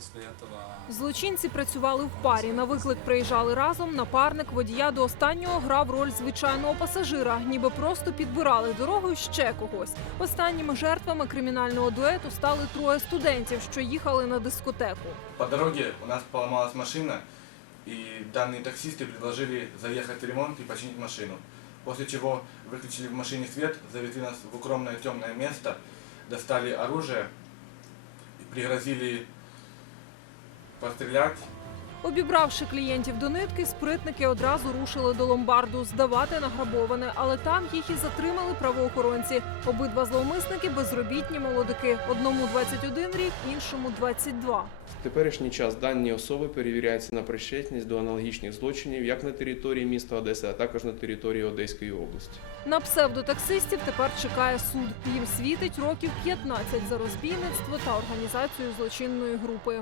после этого... Злочинці працювали в парі. На виклик приїжджали разом. Напарник водія до останнього грав роль звичайного пасажира, ніби просто підбирали дорогою ще когось. Останніми жертвами кримінального дуету стали троє студентів, що їхали на дискотеку. По дороге у нас поломалась машина, и данные таксисты предложили заехать в ремонт и починить машину. После чего выключили в машине свет, завезли нас в укромное темное место, достали оружие, и пригрозили пострелять. Обібравши клієнтів до нитки, спритники одразу рушили до ломбарду здавати награбоване, але там їх і затримали правоохоронці. Обидва зловмисники безробітні молодики. Одному 21 рік, іншому 22. В теперішній час дані особи перевіряються на причетність до аналогічних злочинів як на території міста Одеси, а також на території Одеської області. На псевдотаксистів тепер чекає суд. Їм світить років 15 за розбійництво та організацію злочинної групи.